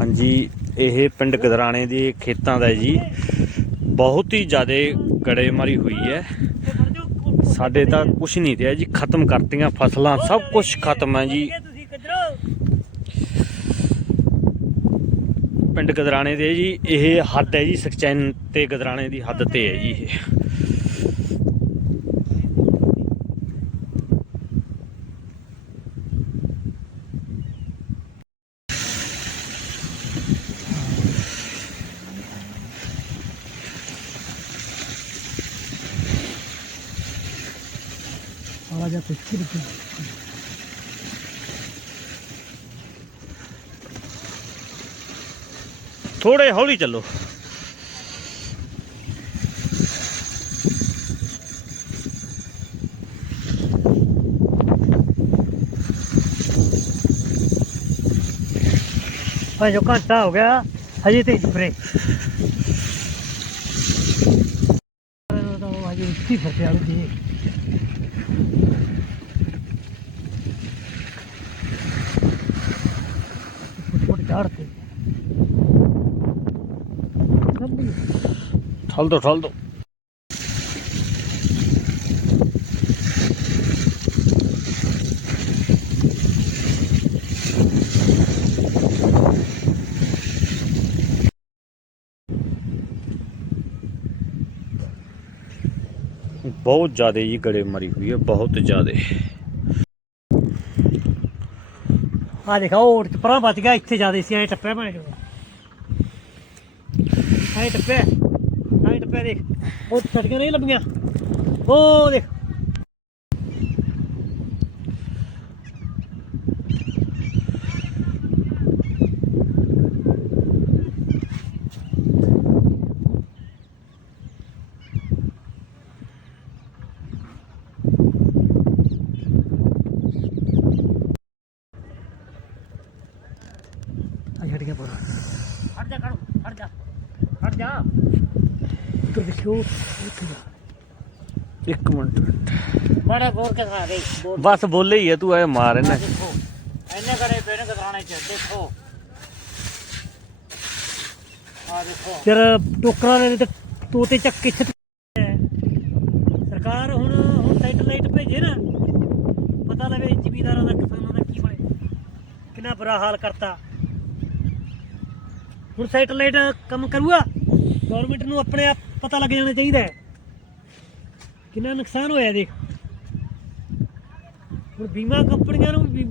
ਹਾਂਜੀ, ਇਹ ਪਿੰਡ ਗਦਰਾਣੇ ਦੇ ਖੇਤਾਂ ਦਾ ਜੀ। ਬਹੁਤ ਹੀ ਜ਼ਿਆਦਾ ਗੜੇਮਾਰੀ ਹੋਈ ਹੈ। ਸਾਡੇ ਤਾਂ ਕੁਝ ਨਹੀਂ ਰਿਹਾ ਜੀ, ਖਤਮ ਕਰਤੀਆਂ ਫਸਲਾਂ, ਸਭ ਕੁਝ ਖਤਮ ਹੈ ਜੀ। ਪਿੰਡ ਗਦਰਾਣੇ ਦੇ ਜੀ, ਇਹ ਹੱਦ ਹੈ ਜੀ ਸਖਚੈਨ ਤੇ ਗਦਰਾਣੇ ਦੀ ਹੱਦ ਤੇ ਹੈ ਜੀ ਇਹ। ਆ ਜਾ ਪਿੱਛੇ ਰੁਕ ਥੋੜੇ ਹੌਲੀ ਚੱਲੋ ਆ ਜੋ ਘੰਟਾ ਹੋ ਗਿਆ ਹਜੇ ਤੇ ਬ੍ਰੇਕ ਹਜੇ ਉੱਚੀ ਫਸਿਆ ਜੀ ਫੁੱਟ ਚੜ੍ਹਤੇ ਲੰਬੀ ਠਲ ਦੋ ਠਲ ਦੋ ਬਹੁਤ ਜ਼ਿਆਦਾ ਜੀ ਗੜੇਮਾਰੀ ਹੋਈ ਹੈ ਬਹੁਤ ਜ਼ਿਆਦਾ ਆ ਦੇਖਾ, ਉਹ ਪਰਾਂ ਬਚ ਗਿਆ, ਇੱਥੇ ਜ਼ਿਆਦਾ ਸੀ, ਐ ਟੱਪਿਆ ਮੈਂ ਐ ਟੱਪਿਆ ਐ ਟੱਪਿਆ ਦੇਖ। ਉਹ ਛਟੀਆਂ ਨਹੀਂ ਲੱਭੀਆਂ। ਉਹ ਦੇਖ ਆ ਛਟੀਆਂ ਪਰਾਂ ਹਟ ਜਾ ਖੜੋ ਹਟ ਜਾ ਹਟ ਜਾ। ਤੂੰ ਜਾ। ਇੱਕ ਮਿੰਟ। ਬੜਾ ਗੌਰ ਕੇ ਖਾ ਦੇ ਬੋਲ ਬਸ ਬੋਲੇ ਹੀ ਹੈ ਤੂੰ ਐ ਮਾਰ ਇਹਨਾਂ। ਦੇਖੋ ਐਨੇ ਕਰੇ ਪਏ ਨੇ ਗਦਰਾਣੇ ਚ ਦੇਖੋ। ਆ ਦੇਖੋ। ਯਾਰ ਟੋਕਰਾਂ ਦੇ ਤੇ ਤੋਤੇ ਚੱਕ ਕਿੱਥੇ ਸਰਕਾਰ ਹੁਣ ਹੁਣ ਸੈਟਲਾਈਟ ਭੇਜੇ ਨਾ। ਪਤਾ ਲਵੇ ਜ਼ਿਮੀਦਾਰਾਂ ਦਾ ਕਿਸਾਨਾਂ ਦਾ ਕੀ ਬਣੇ। ਕਿੰਨਾ ਬੁਰਾ ਹਾਲ ਕਰਤਾ। ਹੁਣ ਸੈਟਲਾਈਟ ਕੰਮ ਕਰੂਗਾ ਗਵਰਨਮੈਂਟ ਨੂੰ ਆਪਣੇ ਆਪ ਪਤਾ ਲੱਗ ਜਾਣਾ ਚਾਹੀਦਾ ਹੈ। ਕਿੰਨਾ ਨੁਕਸਾਨ ਹੋਇਆ ਦੇਖ। ਹੁਣ ਬੀਮਾ ਕੰਪਨੀਆਂ ਨੂੰ ਵੀ